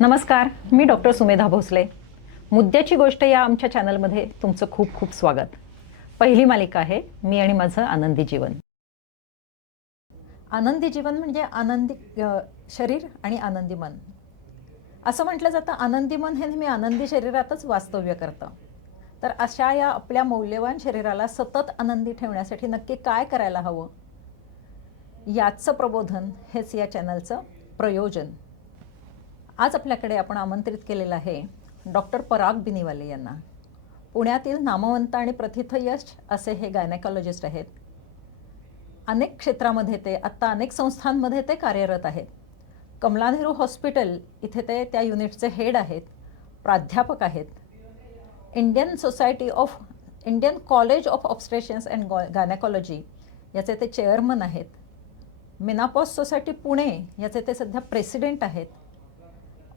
नमस्कार, मी डॉक्टर सुमेधा भोसले. मुद्द्याची गोष्ट या आमच्या चॅनलमध्ये तुमचं खूप खूप स्वागत. पहिली मालिका आहे मी आणि माझं आनंदी जीवन. आनंदी जीवन म्हणजे आनंदी शरीर आणि आनंदी मन. असं म्हटलं जातं आनंदी मन हे नेहमी आनंदी शरीरातच वास्तव्य करतं. तर अशा या आपल्या मौल्यवान शरीराला सतत आनंदी ठेवण्यासाठी नक्की काय करायला हवं, याचं प्रबोधन हेच या चॅनलचं प्रयोजन. आज आपल्याकडे आपण आमंत्रित केलेलं आहे डॉक्टर पराग बिनीवाले यांना. पुण्यातील नामवंत आणि प्रथितयश असे हे गायनेकॉलॉजिस्ट आहेत. अनेक क्षेत्रामध्ये ते आत्ता अनेक संस्थांमध्ये ते कार्यरत आहेत. कमला नेहरू हॉस्पिटल इथे ते त्या युनिटचे हेड आहेत, प्राध्यापक आहेत. Indian college of obstetricians and gynaecology याचे ते चेअरमन आहेत. मेनोपॉज सोसायटी पुणे याचे ते सध्या प्रेसिडेंट आहेत.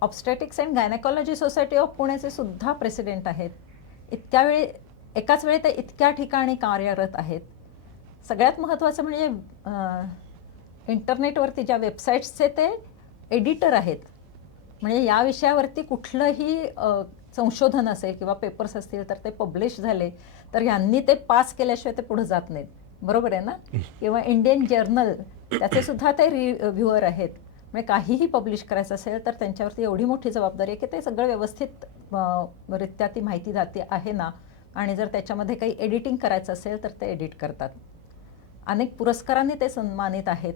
ऑब्स्टेटिक्स अँड गायनेकॉलॉजी सोसायटी ऑफ पुण्याचे सुद्धा प्रेसिडेंट आहेत. एकाच वेळी ते इतक्या ठिकाणी कार्यरत आहेत. सगळ्यात महत्त्वाचं म्हणजे इंटरनेटवरती ज्या वेबसाईट्सचे ते एडिटर आहेत. म्हणजे या विषयावरती कुठलंही संशोधन असेल किंवा पेपर्स असतील तर ते पब्लिश झाले तर यांनी ते पास केल्याशिवाय ते पुढे जात नाहीत. बरोबर आहे ना? किंवा इंडियन जर्नल त्याचे सुद्धा ते रिव्ह्युअर आहेत. म्हणजे काहीही पब्लिश करायचं असेल तर त्यांच्यावरती एवढी मोठी जबाबदारी आहे की ते सगळं व्यवस्थित रित्या ती माहिती जाते आहे ना, आणि जर त्याच्यामध्ये काही एडिटिंग करायचं असेल तर ते एडिट करतात. अनेक पुरस्कारांनी ते सन्मानित आहेत.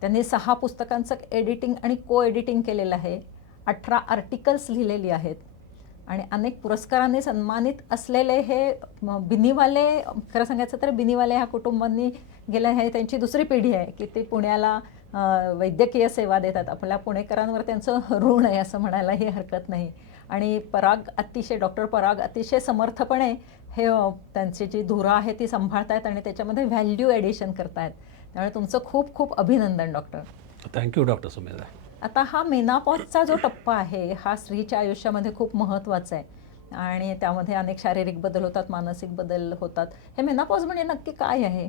त्यांनी 6 पुस्तकांचं एडिटिंग आणि को एडिटिंग केलेलं आहे. 18 आर्टिकल्स लिहिलेली आहेत आणि अनेक पुरस्कारांनी सन्मानित असलेले हे बिनीवाले, खरं सांगायचं तर बिनीवाले ह्या कुटुंबांनी गेल्या हे त्यांची दुसरी पिढी आहे की ते पुण्याला वैद्यकीय सेवा देतात. आपल्या पुणेकरांवर त्यांचं ऋण आहे असं म्हणायलाही हरकत नाही. आणि डॉक्टर पराग अतिशय समर्थपणे हे त्यांची जी धुरा आहे ती सांभाळतायत आणि त्याच्यामध्ये व्हॅल्यू ॲडिशन करतायत. त्यामुळे तुमचं खूप खूप अभिनंदन डॉक्टर. Thank you doctor Sumedha. आता हा मेनोपॉजचा जो टप्पा आहे हा स्त्रीच्या आयुष्यामध्ये खूप महत्त्वाचा आहे आणि त्यामध्ये अनेक शारीरिक बदल होतात, मानसिक बदल होतात. हे मेनोपॉज म्हणजे नक्की काय आहे?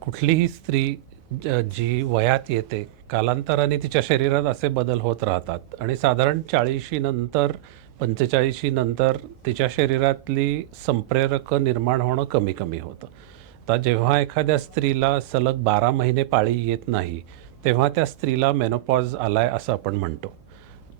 कुठलीही स्त्री जी वयात येते कालांतराने तिच्या शरीरात असे बदल होत राहतात आणि साधारण 40शी नंतर 45शी नंतर तिच्या शरीरातली संप्रेरक निर्माण होणं कमी कमी होतं. आता जेव्हा एखाद्या स्त्रीला सलग 12 महिने पाळी येत नाही तेव्हा त्या स्त्रीला मेनोपॉज आलाय असं आपण म्हणतो.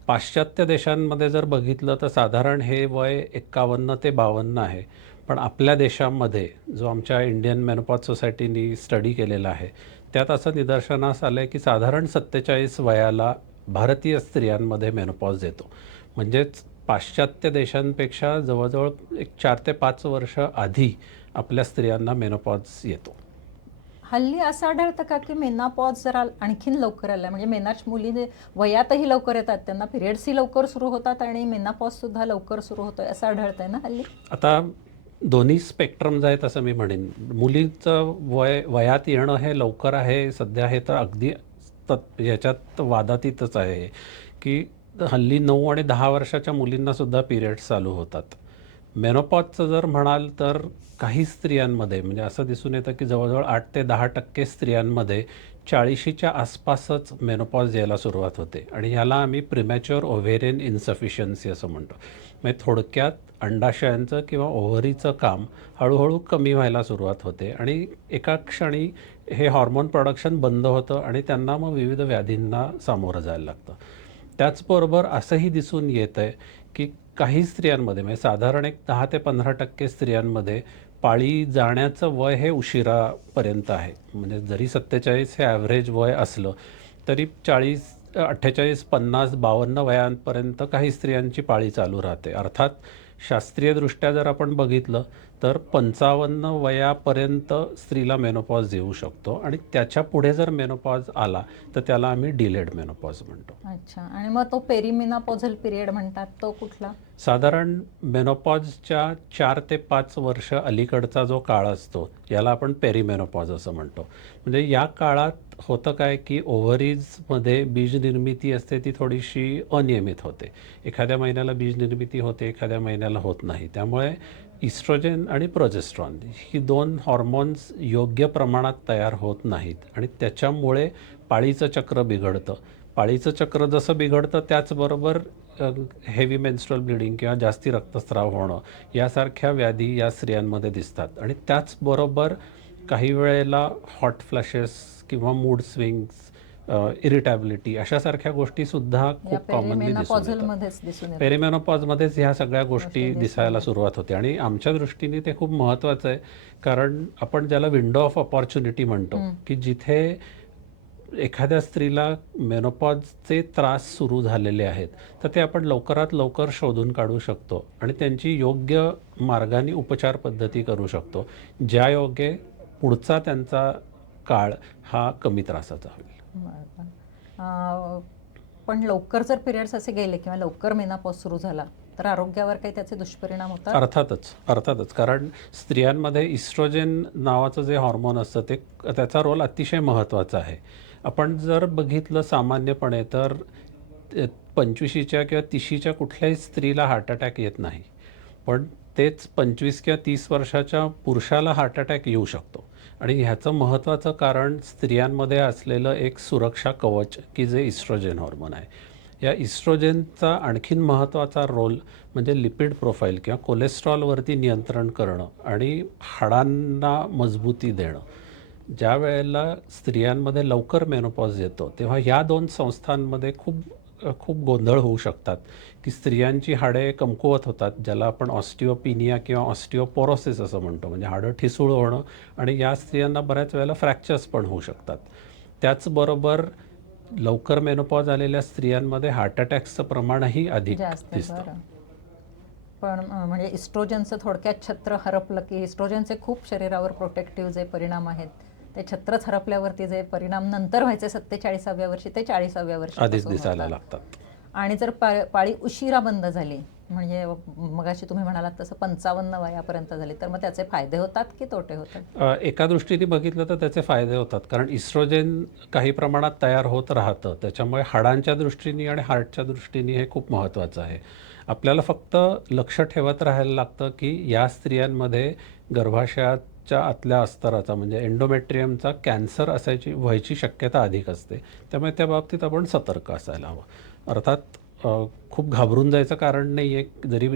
पाश्चात्य देशांमध्ये जर बघितलं तर साधारण हे वय 51 ते 52 आहे. पण आपल्या देशामध्ये जो आमच्या इंडियन मेनोपॉज सोसायटीनी स्टडी केलेला आहे त्यात असं निदर्शनास आलं आहे की साधारण 47 वयाला भारतीय स्त्रियांमध्ये मेनोपॉज येतो. म्हणजेच पाश्चात्य देशांपेक्षा जवळजवळ एक 4 ते 5 वर्ष आधी आपल्या स्त्रियांना मेनोपॉज येतो. हल्ली असं आढळतं का की मेनोपॉज जरा आणखीन लवकर आला, म्हणजे मुली वयातही लवकर येतात, त्यांना पिरियड्सही लवकर सुरू होतात आणि मेनोपॉजसुद्धा लवकर सुरू होतोय असं आढळतंय ना हल्ली? आता दोन्ही स्पेक्ट्रम्स आहेत असं मी म्हणेन. मुलींचं वयात येणं हे लवकर आहे सध्या, हे तर अगदी याच्यात वादातीतच आहे की हल्ली 9 आणि 10 वर्षाच्या मुलींनासुद्धा पिरियड्स चालू होतात. मेनोपॉजचं जर म्हणाल तर काही स्त्रियांमध्ये म्हणजे असं दिसून येतं की जवळजवळ 8 ते 10% स्त्रियांमध्ये 40शीच्या आसपासच मेनोपॉज यायला सुरुवात होते आणि ह्याला आम्ही प्रिमॅच्युअर ओव्हेरियन इन्सफिशियन्सी असं म्हणतो. म्हणजे थोडक्यात अंडाशयांचं किंवा ओव्हरीचं काम हळूहळू कमी व्हायला सुरुवात होते आणि एका क्षणी हे हॉर्मोन प्रोडक्शन बंद होतं आणि त्यांना मग विविध व्याधींना सामोरं जायला लागतं. त्याचबरोबर असंही दिसून येतं आहे की काही स्त्रियांमध्ये म्हणजे साधारण एक 10 ते 15% स्त्रियांमध्ये पाळी जाण्याचं वय हे उशिरापर्यंत आहे. म्हणजे जरी 47 हे ॲव्हरेज वय असलं तरी 40, 48, 50, 52 वयांपर्यंत काही स्त्रियांची पाळी चालू राहते. अर्थात शास्त्रीयदृष्ट्या जर आपण बघितलं तर 55 वयापर्यंत स्त्रीला मेनोपॉज येऊ शकतो आणि त्याच्या पुढे जर मेनोपॉज आला तर त्याला आम्ही डिलेड मेनोपॉज म्हणतो. अच्छा, आणि मग तो पेरीमेनोपॉझल पिरियड म्हणतात तो कुठला? साधारण मेनोपॉजच्या 4 ते 5 वर्ष अलीकडचा जो काळ असतो याला आपण पेरीमेनोपॉज असं म्हणतो. म्हणजे या काळात होतं काय की ओव्हरीजमध्ये बीज निर्मिती असते ती थोडीशी अनियमित होते. एखाद्या महिन्याला बीज निर्मिती होते, एखाद्या महिन्याला होत नाही. त्यामुळे इस्ट्रोजेन आणि प्रोजेस्ट्रॉन ही 2 हॉर्मोन्स योग्य प्रमाणात तयार होत नाहीत आणि त्याच्यामुळे पाळीचं चक्र बिघडतं. पाळीचं चक्र जसं बिघडतं त्याचबरोबर हेवी मेन्स्ट्रुअल ब्लिडिंग किंवा जास्ती रक्तस्राव होणं यासारख्या व्याधी या स्त्रियांमध्ये दिसतात. आणि त्याचबरोबर काही वेळेला हॉट फ्लॅशेस किंवा मूड स्विंग्स, इरिटॅबिलिटी अशासारख्या गोष्टीसुद्धा या खूप कॉमनली दिसून पेरिमेनोपॉझल येतात. मध्येच दिसून येतं. पेरिमेनोपॉजमध्येच ह्या सगळ्या गोष्टी गोष्टी दिसायला दिसायला. सुरुवात होते. आणि आमच्या दृष्टीने ते खूप महत्त्वाचं आहे, कारण आपण ज्याला विंडो ऑफ अपॉर्च्युनिटी म्हणतो, की जिथे एखाद्या स्त्रीला मेनोपॉजचे त्रास सुरू झालेले आहेत, तर ते आपण लवकरात लवकर शोधून काढू शकतो आणि त्यांची योग्य मार्गाने उपचार पद्धती करू शकतो, ज्या योगे पुढचा त्यांचा काळ हा कमी त्रासाचा होईल. बरं. पण लवकर जर पिरियड्स असे गेले किंवा लवकर मेनोपॉज सुरू झाला तर आरोग्यावर काही त्याचे दुष्परिणाम होतात? अर्थातच. कारण स्त्रियांमध्ये इस्ट्रोजेन नावाचं जे हॉर्मोन असतं ते त्याचा रोल अतिशय महत्त्वाचा आहे. आपण जर बघितलं सामान्यपणे तर 25च्या किंवा 30च्या कुठल्याही स्त्रीला हार्ट अटॅक येत नाही. पण तेच 25 किंवा 30 वर्षाच्या पुरुषाला हार्ट अटॅक येऊ शकतो. आणि ह्याचं महत्त्वाचं कारण स्त्रियांमध्ये असलेलं एक सुरक्षा कवच की जे इस्ट्रोजेन हॉर्मोन आहे. या इस्ट्रोजेनचा आणखीन महत्त्वाचा रोल म्हणजे लिपिड प्रोफाईल किंवा कोलेस्ट्रॉलवरती नियंत्रण करणं आणि हाडांना मजबूती देणं. ज्या वेळेला स्त्रियांमध्ये लवकर मेनोपॉज येतो तेव्हा या दोन संस्थांमध्ये खूप गोंधळ होऊ शकतात, की स्त्रियांची हाडे कमकुवत होतात, ज्याला आपण ऑस्टिओपिनिया किंवा ऑस्टिओपोरोसिस असं म्हणतो, म्हणजे हाडं ठिसूळ होणं. आणि या स्त्रियांना बऱ्याच वेळेला फ्रॅक्चर्स पण होऊ शकतात. त्याचबरोबर लवकर मेनोपॉज आलेल्या स्त्रियांमध्ये हार्ट अटॅक्सचं प्रमाणही अधिक जास्त. दिसतं. बरं. पण म्हणजे इस्ट्रोजनचं थोडक्यात छत्र हरपलं की इस्ट्रोजनचे खूप शरीरावर प्रोटेक्टिव्ह जे परिणाम आहेत ते छत्रच हरपल्यावरती जे परिणाम नंतर व्हायचे 47व्या वर्षी ते 40व्या वर्षी आधीच दिसायला लागतात. आणि जर पाळी उशिरा बंद झाली म्हणजे मगाशी तुम्ही म्हणालात तसं 55 वयापर्यंत झाली तर मग त्याचे फायदे होतात की तोटे होतात? एका दृष्टीने बघितलं तर त्याचे फायदे होतात, कारण इस्ट्रोजेन काही प्रमाणात तयार होत राहतं. त्याच्यामुळे हाडांच्या दृष्टीने आणि हार्टच्या दृष्टीने हे खूप महत्त्वाचं आहे. आपल्याला फक्त लक्ष ठेवत राहायला लागतं की या स्त्रियांमध्ये गर्भाशयाच्या आतल्या अस्तराचा म्हणजे एंडोमेट्रियमचा कॅन्सर व्हायची शक्यता अधिक असते. त्यामुळे त्या बाबतीत आपण सतर्क असायला हवं. अर्थात खूप घाबरून जायचं कारण नाही आहे, जरी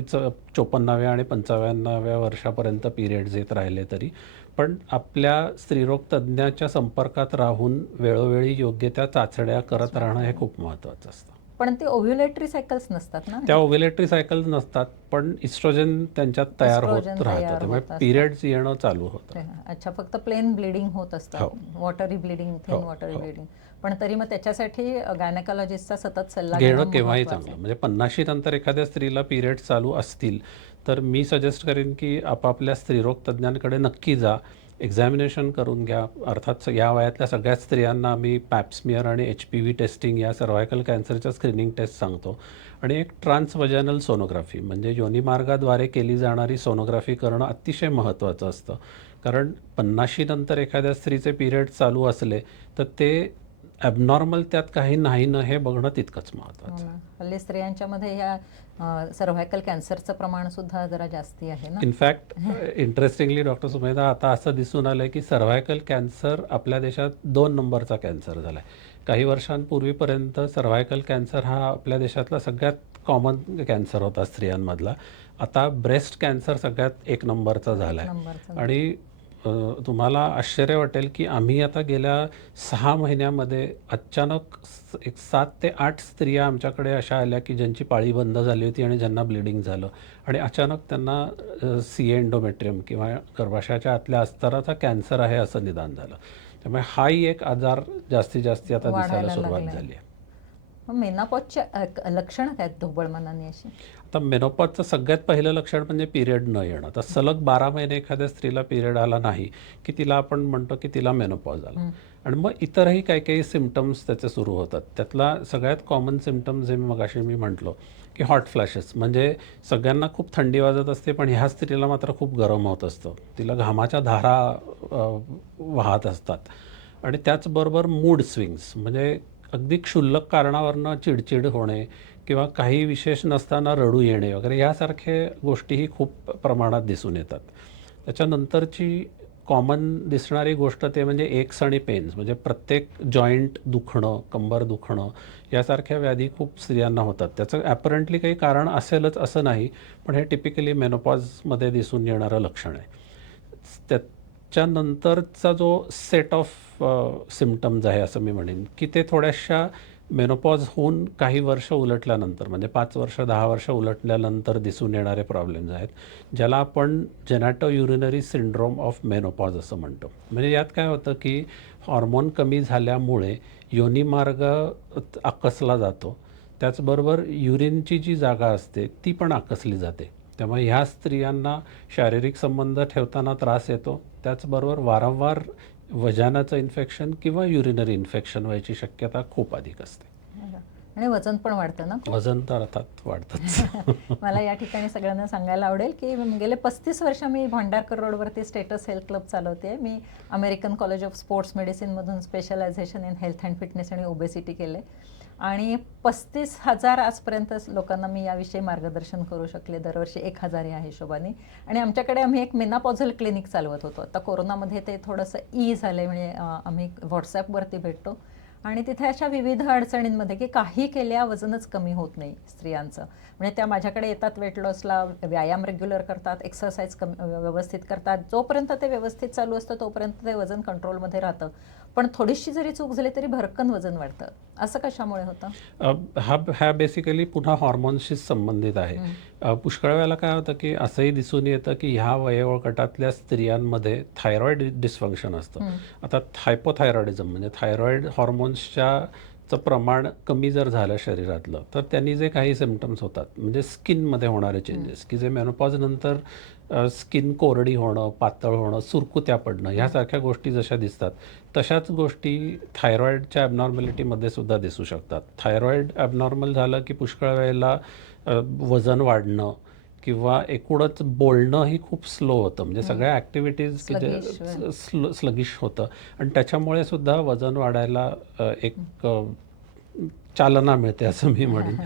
54व्या आणि 55व्या वर्षापर्यंत पिरियड्स येत राहिले तरी. पण आपल्या स्त्रीरोग तज्ज्ञाच्या संपर्कात राहून वेळोवेळी योग्य त्या चाचण्या करत राहणं हे खूप महत्त्वाचं असतं. पण ते ओव्ह्युलेटरी सायकल्स नसतात ना? त्या ओव्ह्युलेटरी सायकल्स नसतात, पण इस्ट्रोजन त्यांच्यात तयार होत इस्ट्रोजन राहतं, तयार त्यामुळे होत असतं. पिरियड्स येणं चालू होतं. अच्छा, फक्त प्लेन ब्लिडिंग होत असतात, हो. वॉटरी ब्लिडिंग, थिन हो, वॉटरी हो. ब्लिडिंग. पण तरी मग त्याच्यासाठी गायनेकॉलॉजिस्टचा सतत सल्ला घेणं केव्हाही महत्त्वाचं चांगलं. आहे. म्हणजे 50शी नंतर एखाद्या स्त्रीला पिरियड्स चालू असतील तर मी सजेस्ट करेन की आपापल्या स्त्रीरोग तज्ज्ञांकडे नक्की जा, एक्झामिनेशन करून घ्या. अर्थात या वयातल्या सगळ्याच स्त्रियांना आम्ही पॅप्समियर आणि HPV टेस्टिंग या सर्व्हायकल कॅन्सरच्या स्क्रीनिंग टेस्ट सांगतो. आणि एक ट्रान्सवजायनल सोनोग्राफी म्हणजे योनिमार्गाद्वारे केली जाणारी सोनोग्राफी करणं अतिशय महत्त्वाचं असतं. कारण 50शी नंतर एखाद्या स्त्रीचे पिरियड्स चालू असले तर ते ॲबनॉर्मल त्यात काही नाही ना हे बघणं तितकंच महत्त्वाचं. हो ना. हल्ली स्त्रियांच्यामध्ये ह्या सर्व्हायकल कॅन्सरचं प्रमाण सुद्धा जरा जास्ती आहे ना? इनफॅक्ट इंटरेस्टिंगली डॉक्टर सुमेधा आता असं दिसून आलं आहे की सर्व्हायकल कॅन्सर आपल्या देशात 2 नंबरचा कॅन्सर झाला आहे. काही वर्षांपूर्वीपर्यंत सर्व्हायकल कॅन्सर हा आपल्या देशातला सगळ्यात कॉमन कॅन्सर होता स्त्रियांमधला. आता ब्रेस्ट कॅन्सर सगळ्यात 1 नंबरचा झाला आहे. नंबरचं. आणि तुम्हाला आश्चर्य वाटेल की आम्ही आता गेल्या 6 महिन्यामध्ये अचानक एक 7 ते 8 स्त्रिया आमच्याकडे अशा आल्या की ज्यांची पाळी बंद झाली होती आणि ज्यांना ब्लिडिंग झालं आणि अचानक त्यांना एंडोमेट्रियम किंवा गर्भाशयाच्या आतल्या अस्तराचा कॅन्सर आहे असं निदान झालं. त्यामुळे हाही एक आजार जास्ती आता दिसायला वाढायला सुरुवात लागलाय. झाली आहे. मग मेनोपॉजचे लक्षणं काय आहेत ढोबळमानाने अशी? आता मेनोपॉजचं सगळ्यात पहिलं लक्षण म्हणजे पिरियड न येणं. तर सलग 12 महिने एखाद्या स्त्रीला पिरियड आला नाही की तिला आपण म्हणतो की तिला मेनोपॉज आला. आणि मग इतरही काही सिम्पटम्स त्याचे सुरू होतात. त्यातला सगळ्यात कॉमन सिम्पटम जे मगाशी मी म्हटलो की हॉट फ्लॅशेस, म्हणजे सगळ्यांना खूप थंडी वाजत असते पण ह्या स्त्रीला मात्र खूप गरम होत असतं, तिला घामाच्या धारा वाहत असतात. आणि त्याचबरोबर मूड स्विंग्स, म्हणजे अगदी क्षुल्लक कारणावरनं चिडचिड होणे किंवा काही विशेष नसताना रडू येणे वगैरे यासारखे गोष्टीही खूप प्रमाणात दिसून येतात. त्याच्यानंतरची कॉमन दिसणारी गोष्ट ते म्हणजे एकसणी पेन्स, म्हणजे प्रत्येक जॉईंट दुखणं, कंबर दुखणं यासारख्या व्याधी खूप स्त्रियांना होतात. त्याचं ॲपरंटली काही कारण असेलच असं नाही, पण हे टिपिकली मेनोपॉजमध्ये दिसून येणारं लक्षण आहे. त्याच्यानंतरचा जो सेट ऑफ सिम्पटम्स आहे असं मी म्हणेन, की ते थोड्याशा मेनोपॉज होऊन काही वर्ष उलटल्यानंतर, म्हणजे 5 वर्ष 10 वर्ष उलटल्यानंतर दिसून येणारे प्रॉब्लेम्स आहेत, ज्याला आपण जेनॅटो युरिनरी सिंड्रोम ऑफ मेनोपॉज असं म्हणतो. म्हणजे यात काय होतं की हॉर्मोन कमी झाल्यामुळे योनिमार्ग आकसला जातो, त्याचबरोबर युरिनची जी जागा असते ती पण आकसली जाते. त्यामुळे ह्या स्त्रियांना शारीरिक संबंध ठेवताना त्रास येतो, त्याचबरोबर वारंवार वजानाचं इन्फेक्शन किंवा युरिनरी इन्फेक्शन व्हायची शक्यता खूप अधिक असते. आणि वजन पण वाढतं ना खूप. वजन तर अर्थात वाढतंच. मला या ठिकाणी सगळ्यांना सांगायला आवडेल की गेले 35 वर्ष मी भांडारकर रोडवरती स्टेटस हेल्थ क्लब चालवते. मी अमेरिकन कॉलेज ऑफ स्पोर्ट्स मेडिसिनमधून specialisation in health and fitness आणि ओबेसिटी केले आणि 35,000 आजपर्यंत लोकांना मी याविषयी मार्गदर्शन करू शकले. दरवर्षी 1,000 या हिशोबाने. आणि आमच्याकडे आम्ही एक मेनापॉझल क्लिनिक चालवत होतो. आता कोरोनामध्ये ते थोडंसं झालं, म्हणजे आम्ही व्हॉट्सॲपवरती भेटतो आणि तिथे अशा विविध अडचणींमध्ये की काही केल्या वजनच कमी होत नाही स्त्रियांचं. म्हणजे त्या माझ्याकडे येतात, वेट लॉसला, व्यायाम रेग्युलर करतात, एक्सरसाइज व्यवस्थित करतात. जोपर्यंत ते व्यवस्थित चालू असतं तोपर्यंत ते वजन कंट्रोलमध्ये राहतं. पण थोडीशी जरी चूक झाली तरी भरकन वजन वाढतं. असं कशामुळे होतं? हा बेसिकली पुन्हा हॉर्मोन्सशी संबंधित आहे. पुष्कळ वेळेला काय होतं की असंही दिसून येतं की ह्या वयोगटातल्या स्त्रियांमध्ये थायरॉइड डिस्फंक्शन असतं. आता हायपोथायरॉइडिझम म्हणजे थायरॉइड हॉर्मोन्सच्या प्रमाण कमी जर झालं शरीरातलं, तर त्यांनी जे काही सिम्पटम्स होतात, म्हणजे स्किनमध्ये होणारे चेंजेस, की जे मेनोपॉज नंतर स्किन कोरडी होणं, पातळ होणं, सुरकुत्या पडणं ह्यासारख्या गोष्टी जशा दिसतात, तशाच गोष्टी थायरॉइडच्या ॲबनॉर्मॅलिटीमध्ये सुद्धा दिसू शकतात. थायरॉइड ॲबनॉर्मल झालं की पुष्कळ वेळेला वजन वाढणं किंवा एकूणच बोलणंही खूप स्लो होतं, म्हणजे सगळ्या ॲक्टिव्हिटीज की जे स्लगिश होतं आणि त्याच्यामुळे सुद्धा वजन वाढायला एक चालना मिळते असं मी म्हणेन.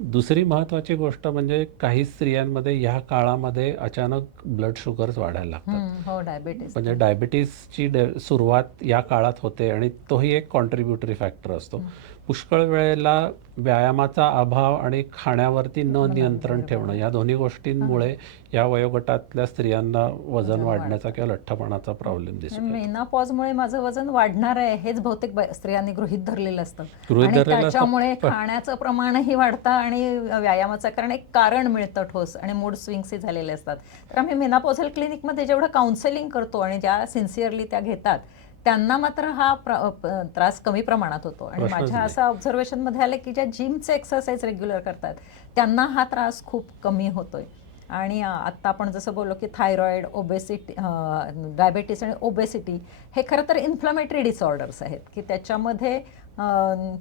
दुसरी महत्त्वाची गोष्ट म्हणजे काही स्त्रियांमध्ये ह्या काळामध्ये अचानक ब्लड शुगर्स वाढायला लागतात. हो, डायबिटीस. म्हणजे डायबिटीसची सुरुवात या काळात होते आणि तोही एक कॉन्ट्रीब्युटरी फॅक्टर असतो. पुष्कळ वेळेला व्यायामाचा अभाव आणि खाण्यावरती न नियंत्रण ठेवणं या दोन्ही गोष्टींमुळे या वयोगटातल्या स्त्रियांना वजन वाढण्याचा किंवा लठ्ठपणाचा प्रॉब्लेम दिसतो. मेनापॉजमुळे माझं वजन वाढणार आहे हेच बहुतेक स्त्रियांनी गृहीत धरलेलं असतं गृहीत आणि धरलेलं त्याच्यामुळे खाण्याचं प्रमाणही वाढतं आणि व्यायामाचं कारण एक कारण मिळतं ठोस आणि मूड स्विंग्सही झालेले असतात. तर आम्ही मेनापॉझल क्लिनिकमध्ये जेवढं काउन्सिलिंग करतो आणि ज्या सिन्सिअरली त्या घेतात त्यांना मात्र हा त्रास कमी प्रमाणात होतो. आणि माझ्या असं ऑब्झर्वेशनमध्ये आलं की ज्या जिमचे एक्सरसाइज रेग्युलर करतात त्यांना हा त्रास खूप कमी होतोय. आणि आत्ता आपण जसं बोललो की थायरॉइड, ओबेसिटी, डायबेटीस आणि ओबेसिटी हे खरं तर इन्फ्लमेटरी डिसऑर्डर्स आहेत की त्याच्यामध्ये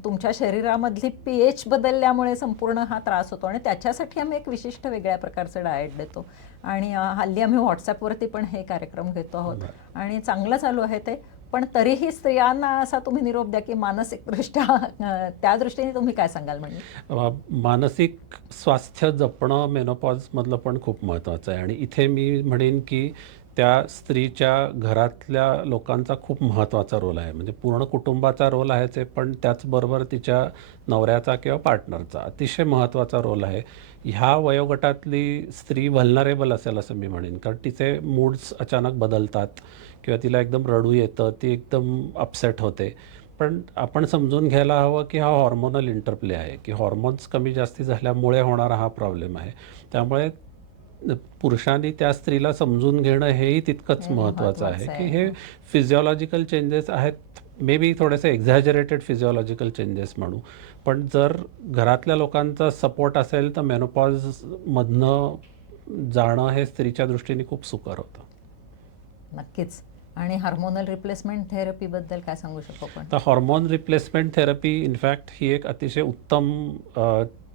तुमच्या शरीरामधली pH बदलल्यामुळे संपूर्ण हा त्रास होतो आणि त्याच्यासाठी आम्ही एक विशिष्ट वेगळ्या प्रकारचं डाएट देतो. आणि हल्ली आम्ही व्हॉट्सॲपवरती पण हे कार्यक्रम घेतो आहोत आणि चांगलं चालू आहे ते. पण तरीही स्त्रियांना असा तुम्ही निरोप द्या की मानसिकदृष्ट्या त्या दृष्टीने तुम्ही काय सांगाल? म्हणजे मानसिक स्वास्थ्य जपणं मेनोपॉजमधलं पण खूप महत्त्वाचं आहे आणि इथे मी म्हणेन की त्या स्त्रीच्या घरातल्या लोकांचा खूप महत्त्वाचा रोल आहे. म्हणजे पूर्ण कुटुंबाचा रोल आहेच आहे, पण त्याचबरोबर तिच्या नवऱ्याचा किंवा पार्टनरचा अतिशय महत्त्वाचा रोल आहे. ह्या वयोगटातली स्त्री व्हल्नरेबल असेल असं मी म्हणेन, कारण तिचे मूड्स अचानक बदलतात किंवा तिला एकदम रडू येतं, ती एकदम अपसेट होते. पण आपण समजून घ्यायला हवं की हा हॉर्मोनल इंटरप्ले आहे, की हॉर्मोन्स कमी जास्ती झाल्यामुळे होणारा हा प्रॉब्लेम आहे. त्यामुळे पुरुषांनी त्या स्त्रीला समजून घेणं हेही तितकंच महत्त्वाचं आहे की हे फिजिओलॉजिकल चेंजेस आहेत. मे बी थोडेसे एक्झॅजरेटेड फिजिओलॉजिकल चेंजेस म्हणू, पण जर घरातल्या लोकांचा सपोर्ट असेल तर मेनोपॉजमधनं जाणं हे स्त्रीच्या दृष्टीने खूप सुकर होतं. नक्कीच. आणि हार्मोनल रिप्लेसमेंट थेरपीबद्दल काय सांगू शकतो आपण? तर हॉर्मोन रिप्लेसमेंट थेरपी इनफॅक्ट ही एक अतिशय उत्तम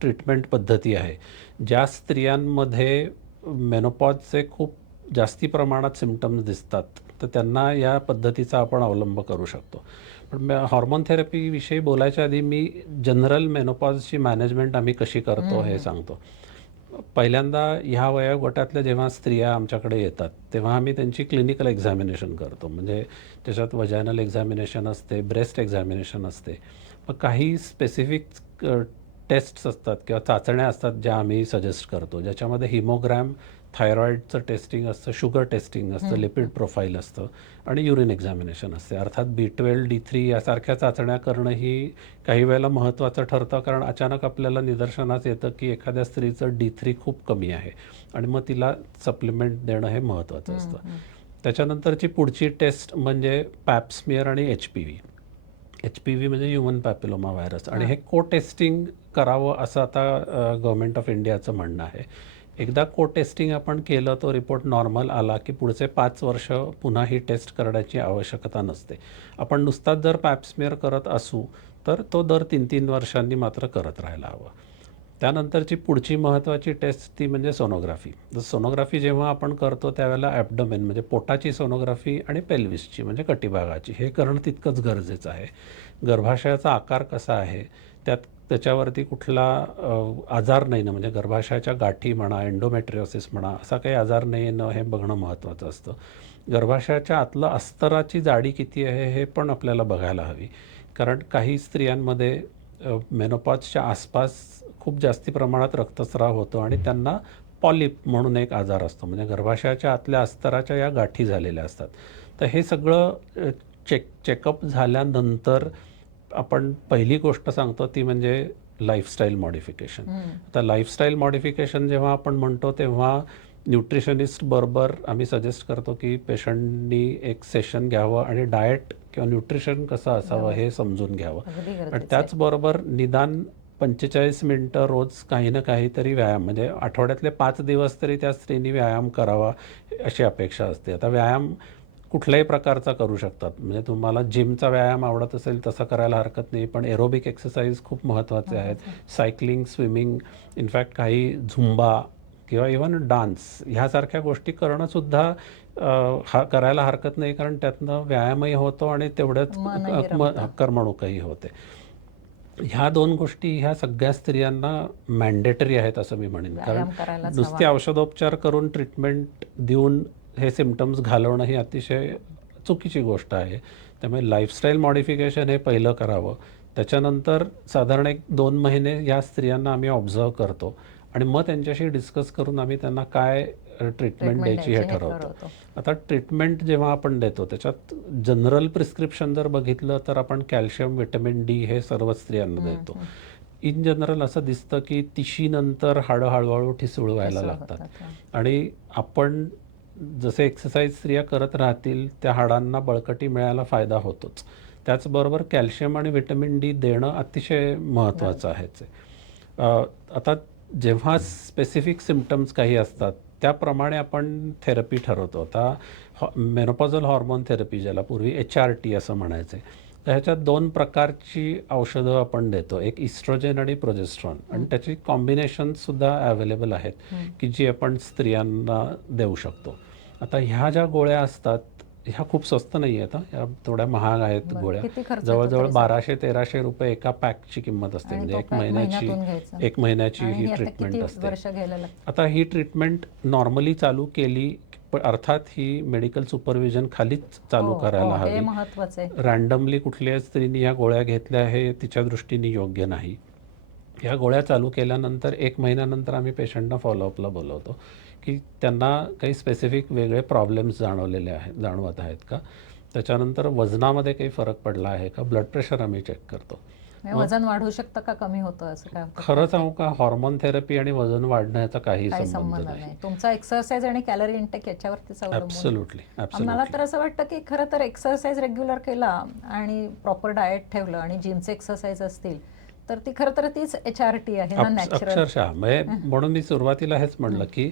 ट्रीटमेंट पद्धती आहे. ज्या स्त्रियांमध्ये मेनोपॉजचे खूप जास्ती प्रमाणात सिम्पटम्स दिसतात तर त्यांना या पद्धतीचा आपण अवलंब करू शकतो. पण हॉर्मोन थेरपीविषयी बोलायच्या आधी मी जनरल मेनोपॉजची मॅनेजमेंट आम्ही कशी करतो हे सांगतो. पहिल्यांदा ह्या वयोगटातल्या जेव्हा स्त्रिया आमच्याकडे येतात तेव्हा आम्ही त्यांची क्लिनिकल एक्झामिनेशन करतो. म्हणजे त्याच्यात वजायनल एक्झामिनेशन असते, ब्रेस्ट एक्झामिनेशन असते. मग काही स्पेसिफिक टेस्ट्स असतात किंवा चाचण्या असतात ज्या आम्ही सजेस्ट करतो, ज्याच्यामध्ये हिमोग्रॅम, थायरॉईडचं टेस्टिंग असतं, शुगर टेस्टिंग असतं, लिपिड प्रोफाईल असतं आणि युरिन एक्झामिनेशन असते. अर्थात B12, D3 यासारख्या चाचण्या करणं ही काही वेळेला महत्त्वाचं ठरतं, कारण अचानक आपल्याला निदर्शनास येतं की एखाद्या स्त्रीचं D3 खूप कमी आहे आणि मग तिला सप्लिमेंट देणं हे महत्त्वाचं असतं. त्याच्यानंतरची पुढची टेस्ट म्हणजे पॅप स्मिअर आणि HPV. HPV म्हणजे ह्युमन पॅपिलोमा व्हायरस आणि हे को टेस्टिंग करावं असं आता गव्हर्नमेंट ऑफ इंडियाचं म्हणणं आहे. एकदा को टेस्टिंग आपण केलं, तो रिपोर्ट नॉर्मल आला की पुढचे 5 वर्ष पुन्हा ही टेस्ट करण्याची आवश्यकता नसते. आपण नुसताच जर पॅप स्मिअर करत असू तर तो दर 3-3 वर्षांनी मात्र करत राहायला हवं. त्यानंतरची पुढची महत्त्वाची टेस्ट ती म्हणजे सोनोग्राफी. सोनोग्राफी जेव्हा आपण करतो त्यावेळेला ॲब्डोमेन म्हणजे पोटाची सोनोग्राफी आणि पेल्विसची म्हणजे कटिभागाची हे करणं तितकंच गरजेचं आहे. गर्भाशयाचा आकार कसा आहे, त्याच्यावरती कुठला आजार नाही ना, म्हणजे गर्भाशयाच्या गाठी म्हणा, एंडोमेट्रिओसिस म्हणा, असा काही आजार नाही ना, हे बघणं महत्त्वाचं असतं. गर्भाशयाच्या आतलं अस्तराची जाडी किती आहे हे पण आपल्याला बघायला हवी, कारण काही स्त्रियांमध्ये मेनोपॉजच्या आसपास खूप जास्ती प्रमाणात रक्तस्राव होतो आणि त्यांना पॉलिप म्हणून एक आजार असतो, म्हणजे गर्भाशयाच्या आतल्या अस्तराच्या या गाठी झालेल्या असतात. तर हे सगळं चेकअप झाल्यानंतर आपण पहिली गोष्ट सांगतो ती म्हणजे लाईफस्टाईल मॉडिफिकेशन. आता लाईफस्टाईल मॉडिफिकेशन जेव्हा आपण म्हणतो तेव्हा न्यूट्रिशनिस्ट बरोबर आम्ही सजेस्ट करतो की पेशंटनी एक सेशन घ्यावं आणि डाएट किंवा न्यूट्रिशन कसं असावं हे समजून घ्यावं. अगदी आणि गरजेचं आहे. त्याचबरोबर निदान 45 मिनटं रोज काही ना काहीतरी व्यायाम, म्हणजे आठवड्यातले 5 दिवस तरी त्या स्त्रीनी व्यायाम करावा अशी अपेक्षा असते. आता व्यायाम कुठल्याही प्रकारचा करू शकतात, म्हणजे तुम्हाला जिमचा व्यायाम आवडत असेल तसं करायला हरकत नाही, पण एरोबिक एक्सरसाइज खूप महत्त्वाचे आहेत. सायकलिंग, स्विमिंग, इनफॅक्ट काही झुंबा किंवा इवन डान्स ह्यासारख्या गोष्टी करणंसुद्धा करायला हरकत नाही, कारण त्यातनं व्यायामही होतो आणि तेवढ्याच मनही रमतं. करमणूकही होते. ह्या 2 गोष्टी ह्या सगळ्या स्त्रियांना मॅन्डेटरी आहेत असं मी म्हणेन, कारण व्यायाम करायलाच नुसते हवा. औषधोपचार करून ट्रीटमेंट देऊन हे सिम्पटम्स घालवणं ही अतिशय चुकीची गोष्ट आहे. त्यामुळे लाईफस्टाईल मॉडिफिकेशन हे पहिलं करावं. त्याच्यानंतर साधारण 1-2 महिने या स्त्रियांना आम्ही ऑब्झर्व करतो आणि मग त्यांच्याशी डिस्कस करून आम्ही त्यांना काय ट्रीटमेंट द्यायची हे ठरवतो. आता ट्रीटमेंट जेव्हा आपण देतो त्याच्यात जनरल प्रिस्क्रिप्शन जर बघितलं तर आपण कॅल्शियम, व्हिटॅमिन डी हे सर्व स्त्रियांना देतो. इन जनरल असं दिसतं की 30 नंतर हाडं हळूहळू ठिसूळ व्हायला लागतात आणि आपण जसे एक्सरसाइज स्त्रिया करत राहतील त्या हाडांना बळकटी मिळायला फायदा होतोच. त्याचबरोबर कॅल्शियम आणि व्हिटॅमिन डी देणं अतिशय महत्त्वाचं आहेच आहे. आता जेव्हा स्पेसिफिक सिम्पटम्स काही असतात त्याप्रमाणे आपण थेरपी ठरवतो. आता मेनोपॉझल हॉर्मोन थेरपी, ज्याला पूर्वी HRT असं म्हणायचे, तर ह्याच्यात 2 प्रकारची औषधं आपण देतो, एक इस्ट्रोजेन आणि प्रोजेस्ट्रॉन, आणि त्याची कॉम्बिनेशनसुद्धा अवेलेबल आहेत की जी आपण स्त्रियांना देऊ शकतो. आता ह्या ज्या गोळ्या असतात ह्या खूप स्वस्त नाही आहेत, ह्या थोड्या महाग आहेत गोळ्या. किती खर्च येतो जवळजवळ तरी? 1200-1300 रुपये एका पॅकची किंमत असते, आणि म्हणजे तो एक पॅक महिन्याची महिन्यातून घ्यायचा. ही आणि आता ट्रीटमेंट किती असते. वर्ष घ्यायला लागतं? आता ही ट्रीटमेंट नॉर्मली चालू केली, पण अर्थात ही मेडिकल सुपरविजन खालीच चालू करायला हे हवी. महत्वाचं आहे. रँडमली कुठल्याही स्त्रीने या गोळ्या घेतल्या हे तिच्या दृष्टीने योग्य नाही. ह्या गोळ्या चालू केल्यानंतर 1 महिन्यानंतर आम्ही पेशंटना फॉलोअपला बोलवतो की त्यांना काही स्पेसिफिक वेगळे प्रॉब्लेम्स जाणवत आहेत का, त्याच्यानंतर वजनामध्ये काही फरक पडला आहे का, ब्लड प्रेशर आम्ही चेक करतो. वजन वाढू शकतं का कमी होतं असं काय होतं? खरं सांगू का, हॉर्मोन थेरपी आणि वजन वाढण्याचा काही काही संबंध संबंध नाही. नाही. तुमचा एक्सरसाइज आणि कॅलरी इंटेक याच्यावरतीच अवलंबून. ॲब्सोल्युटली मला ॲब्सोल्युटली. तर असं वाटतं की खरं तर एक्सरसाइज रेग्युलर केला आणि प्रॉपर डाएट ठेवलं आणि जिमचे एक्सरसाइज असतील तर ती खरं तर तीच HRT आहे ना, नॅचरल. अक्षरशः म्हणजे म्हणून मी सुरुवातीला हेच म्हणलं की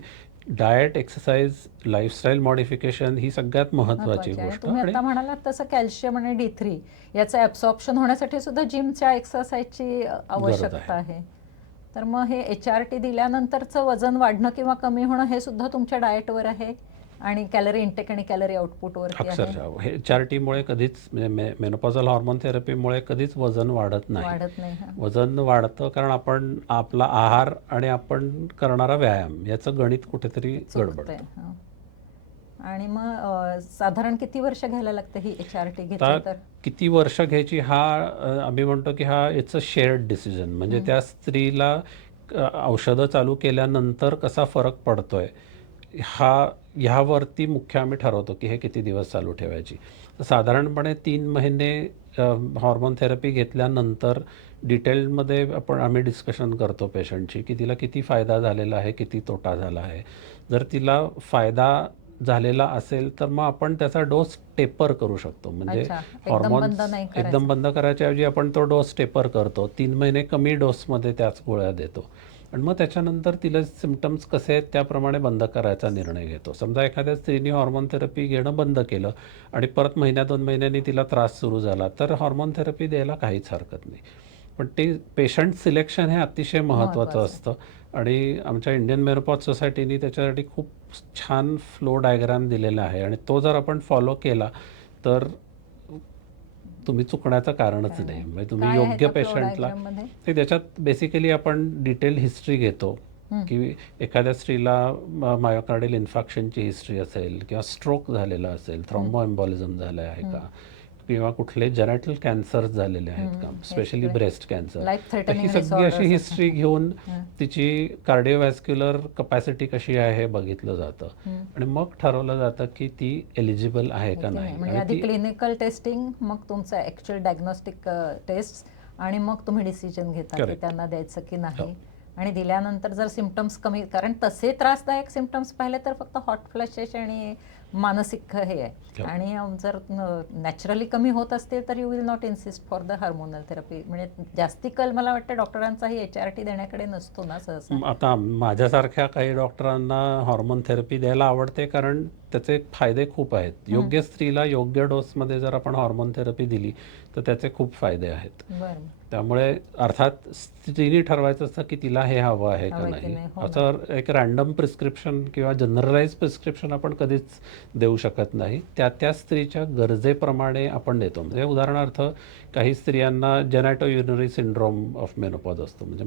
डाएट, एक्सरसाइज, लाईफस्टाईल मॉडिफिकेशन ही सगळ्यात महत्त्वाची आहे. गोष्ट. तुम्ही आता म्हणालात तसं कॅल्शियम आणि D3 याचं ॲब्सॉर्प्शन होण्यासाठी सुद्धा जिमच्या एक्सरसाइजची आवश्यकता आहे. तर मग हे HRT दिल्यानंतरचं वजन वाढणं किंवा कमी होणं हे सुद्धा तुमच्या डाएटवर आहे? आणि कॅलरी इंटेक आणि कॅलरी आउटपुटवरती आहे, अक्षरशः हे HRT-मुळे कधीच म्हणजे मेनोपॉझल हार्मोन थेरपीमुळे कधीच वजन वाढत नाही. वाढत नाही. हा, वजन वाढतं कारण आपण आपला आहार आणि आपण करणारा व्यायाम याचं गणित कुठेतरी चुकतंय. गडबडतं. हा. आणि मग साधारण किती वर्ष घ्यायला लागतं ही HRT घेतली आता तर? किती वर्ष घ्यायची हा आम्ही म्हणतो की हा इट्स अ शेअर्ड डिसिजन. म्हणजे त्या स्त्रीला औषधं चालू केल्यानंतर कसा फरक पडतोय ह्यावरती मुख्य आम्ही ठरवतो की हे किती दिवस चालू ठेवायची. तर साधारणपणे 3 महिने हॉर्मोन थेरपी घेतल्यानंतर डिटेलमध्ये आम्ही डिस्कशन करतो पेशंटशी की तिला किती फायदा झालेला आहे, किती तोटा झाला आहे. जर तिला फायदा झालेला असेल तर मग आपण त्याचा डोस टेपर करू शकतो. म्हणजे अच्छा, एकदम हॉर्मोन्स बंद नाही एकदम करायचं. बंद करायच्याऐवजी आपण तो डोस टेपर करतो. 3 महिने कमी डोसमध्ये त्याच गोळ्या देतो आणि मग त्याच्यानंतर तिला सिम्पटम्स कसे आहेत त्याप्रमाणे बंद करायचा निर्णय घेतो. समजा एखाद्या स्त्रीने हॉर्मोन थेरपी घेणं बंद केलं आणि परत 1-2 महिन्यांनी तिला त्रास सुरू झाला तर हॉर्मोन थेरपी द्यायला काहीच हरकत नाही. पण ते पेशंट सिलेक्शन हे अतिशय महत्त्वाचं महत्त्वाचं आहे. असतं आणि आमच्या इंडियन मेनोपॉज सोसायटीने त्याच्यासाठी खूप छान फ्लो डायग्राम दिलेला आहे आणि तो जर आपण फॉलो केला तर तुम्ही चुकण्याचं कारणच नाही. म्हणजे तुम्ही काय आहे योग्य त्या फ्लो पेशंटला डायग्राममध्ये? ते त्याच्यात बेसिकली आपण डिटेल हिस्ट्री घेतो की एखाद्या स्त्रीला मायोकार्डियल इन्फार्क्शनची हिस्ट्री असेल किंवा स्ट्रोक झालेला असेल, थ्रॉम्बोएम्बॉलिझम झालं आहे का किंवा कुठले जेनेटल कॅन्सर्स झालेले आहेत का, स्पेशली ब्रेस्ट कॅन्सर. लाईफ तर थ्रेटनिंग ही सगळी अशी डिसऑर्डर्स. हिस्ट्री घेऊन तिची कार्डिओव्हॅस्क्युलर कपॅसिटी कशी आहे हे बघितलं जातं आणि मग ठरवलं जातं की ती एलिजिबल आहे का नाही. म्हणजे आणि आधी ती क्लिनिकल टेस्टिंग, मग तुमचं ॲक्च्युअल डायग्नोस्टिक टेस्ट आणि मग तुम्ही डिसिजन घेता की Correct. त्यांना द्यायचं की नाही. आणि दिल्यानंतर जर सिम्पटम्स कमी, कारण तसे त्रासदायक सिम्पटम्स पाहिले तर फक्त हॉट फ्लॅशेस आणि मानसिक हे आहे. आणि जर नॅचरली कमी होत असतील तर you will not insist for the hormonal therapy. म्हणजे जास्ती कल मला वाटतं डॉक्टरांचाही HRT देण्याकडे नसतो ना सहसा. आता माझ्यासारख्या काही डॉक्टरांना हॉर्मोन थेरपी द्यायला आवडते कारण त्याचे फायदे खूप आहेत. योग्य स्त्रीला योग्य डोसमध्ये जर आपण हॉर्मोन थेरपी दिली तर त्याचे खूप फायदे आहेत. बरं. त्यामुळे अर्थात स्त्रीने ठरवायचं असतं की तिला हे हवं आहे का हवंय की नाही. नाही. हो ना. असं एक रॅन्डम प्रिस्क्रिप्शन किंवा जनरलाइज प्रिस्क्रिप्शन आपण कधीच देऊ शकत नाही. त्या स्त्रीच्या गरजेप्रमाणे आपण देतो. म्हणजे उदाहरणार्थ काही स्त्रियांना जेनॅटो युरिनरी सिंड्रोम ऑफ मेनोपॉज असतो. म्हणजे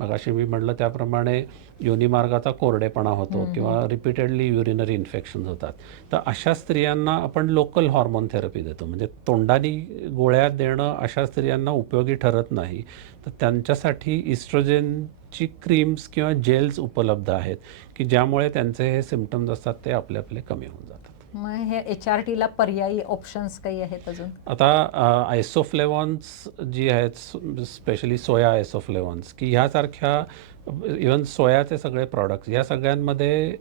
मगाशी मी म्हटलं त्याप्रमाणे योनिमार्गाचा कोरडेपणा होतो किंवा रिपीटेडली युरिनरी इन्फेक्शन्स होतात. तर अशा स्त्रियांना आपण लोकल हॉर्मोन थेरपी देतो. म्हणजे तोंडानी गोळ्या देणं अशा स्त्रियांना उपयोगी ठरत नाही. तर त्यांच्यासाठी इस्ट्रोजेनची क्रीम्स किंवा जेल्स उपलब्ध आहेत की ज्यामुळे त्यांचे हे सिम्पटम्स असतात ते आपले आपले कमी होऊन जातात. मग हे HRTला पर्यायी ऑप्शन्स काही आहेत अजून? आता आयसोफ्लेवॉन्स जी आहेत, स्पेशली सोया आयसोफ्लेवॉन्स की ह्यासारख्या इवन सोयाचे सगळे प्रॉडक्ट्स या सगळ्यांमध्ये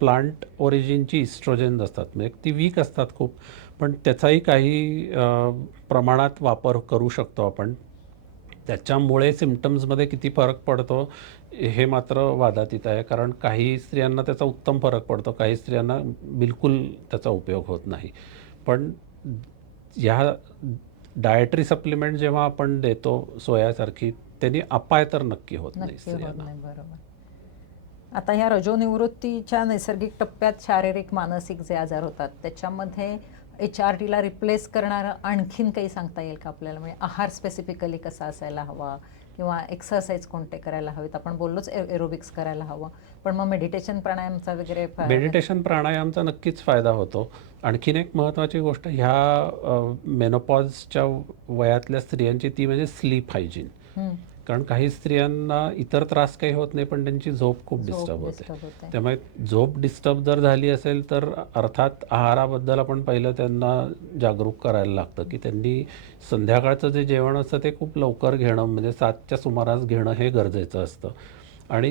प्लांट ओरिजिनची इस्ट्रोजेन्स असतात. म्हणजे ती वीक असतात खूप, पण त्याचाही काही प्रमाणात वापर करू शकतो आपण. त्याच्यामुळे सिम्पटम्समध्ये किती फरक पडतो हे मात्र वादातीत आहे. कारण काही स्त्रियांना त्याचा उत्तम फरक पडतो, काही स्त्रियांना बिलकुल त्याचा उपयोग होत नाही. पण ह्या डायटरी सप्लिमेंट जेव्हा आपण देतो सोयासारखी, त्यांनी अपाय तर नक्की होत नाही नक्की होत स्त्रियांना. नाही. बरोबर. आता ह्या रजोनिवृत्तीच्या नैसर्गिक टप्प्यात शारीरिक मानसिक जे आजार होतात त्याच्यामध्ये HRTला रिप्लेस करणारं आणखीन काही सांगता येईल का आपल्याला? म्हणजे आहार स्पेसिफिकली कसा असायला हवा किंवा एक्सरसाइज कोणते करायला हवेत? आपण बोललोच एरोबिक्स करायला हवं, पण मग मेडिटेशन प्राणायामचा वगैरे मेडिटेशन प्राणायामचा नक्कीच फायदा होतो. आणखीन एक महत्त्वाची गोष्ट ह्या मेनोपॉजच्या वयातल्या स्त्रियांची ती म्हणजे स्लीप हायजीन. कारण काही स्त्रियांना इतर त्रास काही होत नाही पण त्यांची झोप खूप डिस्टर्ब होते. त्यामुळे झोप डिस्टर्ब जर झाली असेल तर अर्थात आहाराबद्दल आपण पहिलं त्यांना जागरूक करायला लागतं की त्यांनी संध्याकाळचं जे जेवण असतं ते खूप लवकर घेणं, म्हणजे 7च्या सुमारास घेणं हे गरजेचं असतं. आणि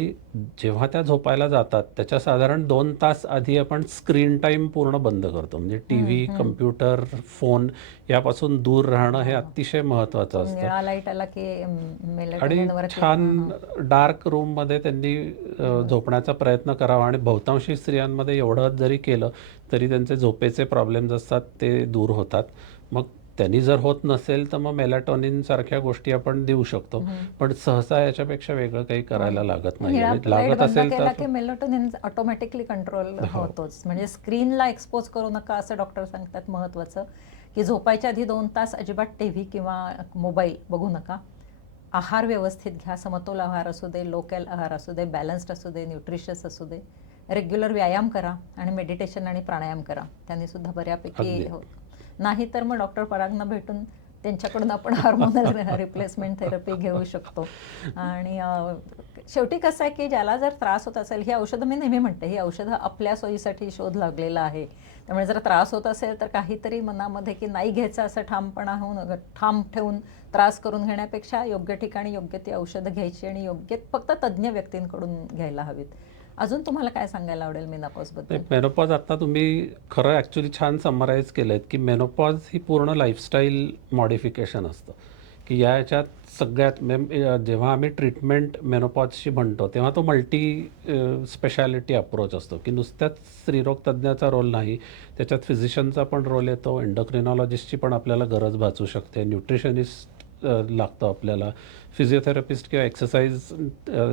जेव्हा त्या झोपायला जातात त्याच्या साधारण 2 तास आधी आपण स्क्रीन टाईम पूर्ण बंद करतो. म्हणजे TV, कम्प्युटर, फोन यापासून दूर राहणं हे अतिशय महत्त्वाचं असतं. निळा लाईट आला की आणि मेलेटोनिनवरती छान डार्क रूममध्ये त्यांनी झोपण्याचा प्रयत्न करावा. आणि बहुतांशी स्त्रियांमध्ये एवढं जरी केलं तरी त्यांचे झोपेचे प्रॉब्लेम्स असतात ते दूर होतात. मग त्यांनी जर होत नसेल तर मग मेलाटोनिन सारख्या गोष्टी आपण देऊ शकतो, पण सहसा याच्यापेक्षा वेगळं काही करायला लागत नाही. निळा आणि लाईट लागत बंद असेल केला तर की मेलाटोनिन ऑटोमॅटिकली कंट्रोल होतोच. म्हणजे स्क्रीनला एक्सपोज करू नका असं डॉक्टर सांगतात. महत्त्वाचं की झोपायच्या आधी 2 तास अजिबात टीव्ही किंवा मोबाईल बघू नका. आहार व्यवस्थित घ्या. समतोल आहार असू दे, लो कॅल आहार असू दे, बॅलन्स्ड असू दे, न्यूट्रिशियस असू दे. रेग्युलर व्यायाम करा आणि मेडिटेशन आणि प्राणायाम करा. त्यांनी सुद्धा बऱ्यापैकी अगदी. नाही तर मग डॉक्टर परागना भेटून त्यांच्याकडून आपण हार्मोनल रिप्लेसमेंट थेरपी घेऊ शकतो. आणि शेवटी कसं आहे की ज्याला जर त्रास होत असेल, ही औषधं मी नेहमी म्हणते, ही औषधं आपल्या सोयीसाठी शोध लागलेला आहे. त्यामुळे जर त्रास होत असेल तर काहीतरी मनामध्ये की नाही घ्यायचं असं ठाम ठेवून त्रास करून घेण्यापेक्षा योग्य ठिकाणी योग्य ती औषधं घ्यायची आणि योग्य फक्त तज्ज्ञ व्यक्तींकडून घ्यायला हवीत. अजून तुम्हाला काय सांगायला आवडेल मेनोपॉजबद्दल? मेनोपॉज आता तुम्ही खरं ॲक्च्युली छान समराईज केलं आहे की मेनोपॉज ही पूर्ण लाईफस्टाईल मॉडिफिकेशन असतं, की याच्यात सगळ्यात जेव्हा आम्ही ट्रीटमेंट मेनोपॉजची म्हणतो तेव्हा तो मल्टी स्पेशालिटी अप्रोच असतो, की नुसत्याच स्त्रीरोग तज्ज्ञाचा रोल नाही, त्याच्यात फिजिशियनचा पण रोल येतो, एंडोक्रिनॉलॉजिस्टची पण आपल्याला गरज भासू शकते, न्यूट्रिशनिस्ट लागतं आपल्याला, फिजिओथेरपिस्ट किंवा एक्सरसाइज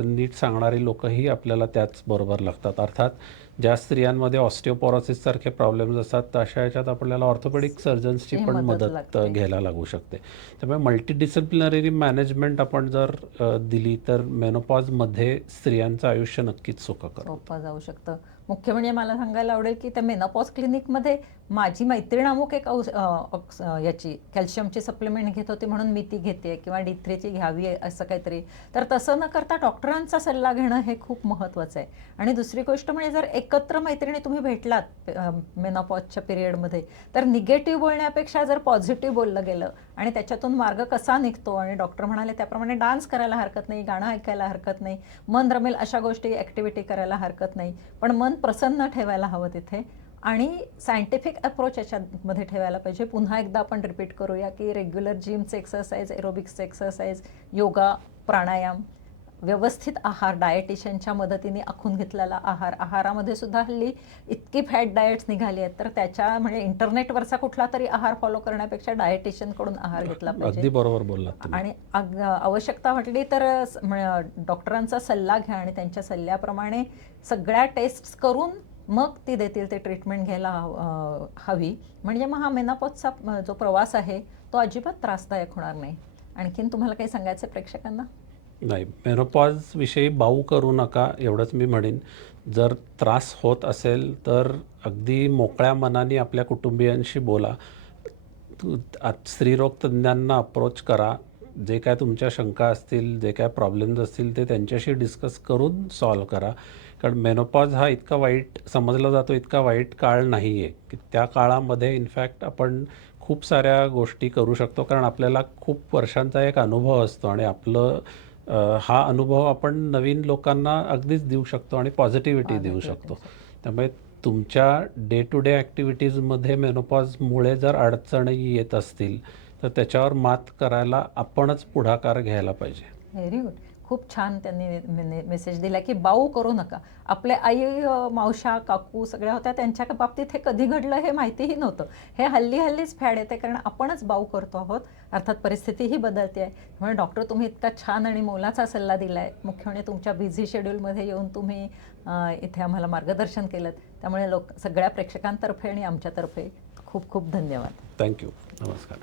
नीट सांगणारी लोकंही आपल्याला त्याचबरोबर लागतात. अर्थात ज्या स्त्रियांमध्ये ऑस्टिओपोरोसिस सारखे प्रॉब्लेम्स असतात तर अशा ह्याच्यात आपल्याला ऑर्थोपेडिक सर्जन्सची ही पण मदत मदत लागते. घ्यायला लागू शकते. त्यामुळे मल्टीडिसिप्लिनरी मॅनेजमेंट आपण जर दिली तर मेनोपॉजमध्ये स्त्रियांचं आयुष्य नक्कीच सुखकर होतं. सोपं जाऊ शकतं. मुख्य म्हणजे मला सांगायला आवडेल की त्या मेनोपॉज क्लिनिकमध्ये माझी मैत्रीण अमुक एक याची कॅल्शियमची सप्लिमेंट घेत होती म्हणून मी ती घेते किंवा D3ची घ्यावी असं काहीतरी. तर तसं न करता डॉक्टरांचा सल्ला घेणं हे खूप महत्त्वाचं आहे. आणि दुसरी गोष्ट म्हणजे जर एकत्र मैत्रिणी तुम्ही भेटलात मेनोपॉजच्या पिरियडमध्ये तर निगेटिव्ह बोलण्यापेक्षा जर पॉझिटिव्ह बोललं गेलं आणि त्याच्यातून मार्ग कसा निघतो आणि डॉक्टर म्हणाले त्याप्रमाणे डान्स करायला हरकत नाही, गाणं ऐकायला हरकत नाही, मन रमेल अशा गोष्टी ॲक्टिव्हिटी करायला हरकत नाही, पण मन प्रसन्न ठेवायला हवं तिथे आणि सायंटिफिक अप्रोच याच्यामध्ये ठेवायला पाहिजे. पुन्हा एकदा आपण रिपीट करूया की रेग्युलर जिमचे एक्सरसाइज, एरोबिक्सचे एक्सरसाइज, योगा, प्राणायाम, व्यवस्थित आहार, डायटिशियनच्या मदतीने आखून घेतलेला आहार. आहारामध्ये सुद्धा हल्ली इतकी फॅट डाएट्स निघाली आहेत तर त्याच्या म्हणजे इंटरनेटवरचा कुठला तरी आहार फॉलो करण्यापेक्षा डायटिशियनकडून आहार घेतला अगदी पाहिजे. बरोबर बोललात तुम्ही. आणि आवश्यकता वाटली तर डॉक्टरांचा सल्ला घ्या आणि त्यांच्या सल्ल्याप्रमाणे सगळ्या टेस्ट करून मग ती देतील ते ट्रीटमेंट घ्यायला हवी. म्हणजे मग हा मेनोपॉजचा जो प्रवास आहे तो अजिबात त्रासदायक होणार नाही. आणखीन तुम्हाला काही सांगायचं प्रेक्षकांना? नाही, मेनोपॉजविषयी बाऊ करू नका एवढंच मी म्हणेन. जर त्रास होत असेल तर अगदी मोकळ्या मनाने आपल्या कुटुंबियांशी बोला. स्त्रीरोग तज्ज्ञांना अप्रोच करा. जे काय तुमच्या शंका असतील, जे काय प्रॉब्लेम्स असतील ते त्यांच्याशी डिस्कस करून सॉल्व करा. कारण मेनोपॉज हा इतका वाईट समजला जातो, इतका वाईट काळ नाही आहे की त्या काळामध्ये इनफॅक्ट आपण खूप साऱ्या गोष्टी करू शकतो. कारण आपल्याला खूप वर्षांचा एक अनुभव असतो आणि हा अनुभव आपण नवीन लोकांना अगदीच देऊ शकतो आणि पॉझिटिव्हिटी देऊ शकतो. त्यामुळे तुमच्या डे टू डे ॲक्टिव्हिटीजमध्ये मेनोपॉजमुळे जर अडचणी येत असतील तर त्याच्यावर मात करायला आपणच पुढाकार घ्यायला पाहिजे. Very good. खूप छान त्यांनी मेसेज दिला की बाऊ करू नका. आपले आई, मावशा, काकू सगळ्या होत्या, त्यांच्या बाबतीत हे कधी घडलं हे माहितीही नव्हतं. हे हल्लीच फॅड येते कारण आपणच बाऊ करतो आहोत. अर्थात परिस्थितीही बदलते आहे. त्यामुळे डॉक्टर तुम्ही इतका छान आणि मोलाचा सल्ला दिला आहे. मुख्य म्हणजे तुमच्या बिझी शेड्यूलमध्ये येऊन तुम्ही इथे आम्हाला मार्गदर्शन केलं. त्यामुळे सगळ्या प्रेक्षकांतर्फे आणि आमच्यातर्फे खूप खूप धन्यवाद. थँक्यू. नमस्कार.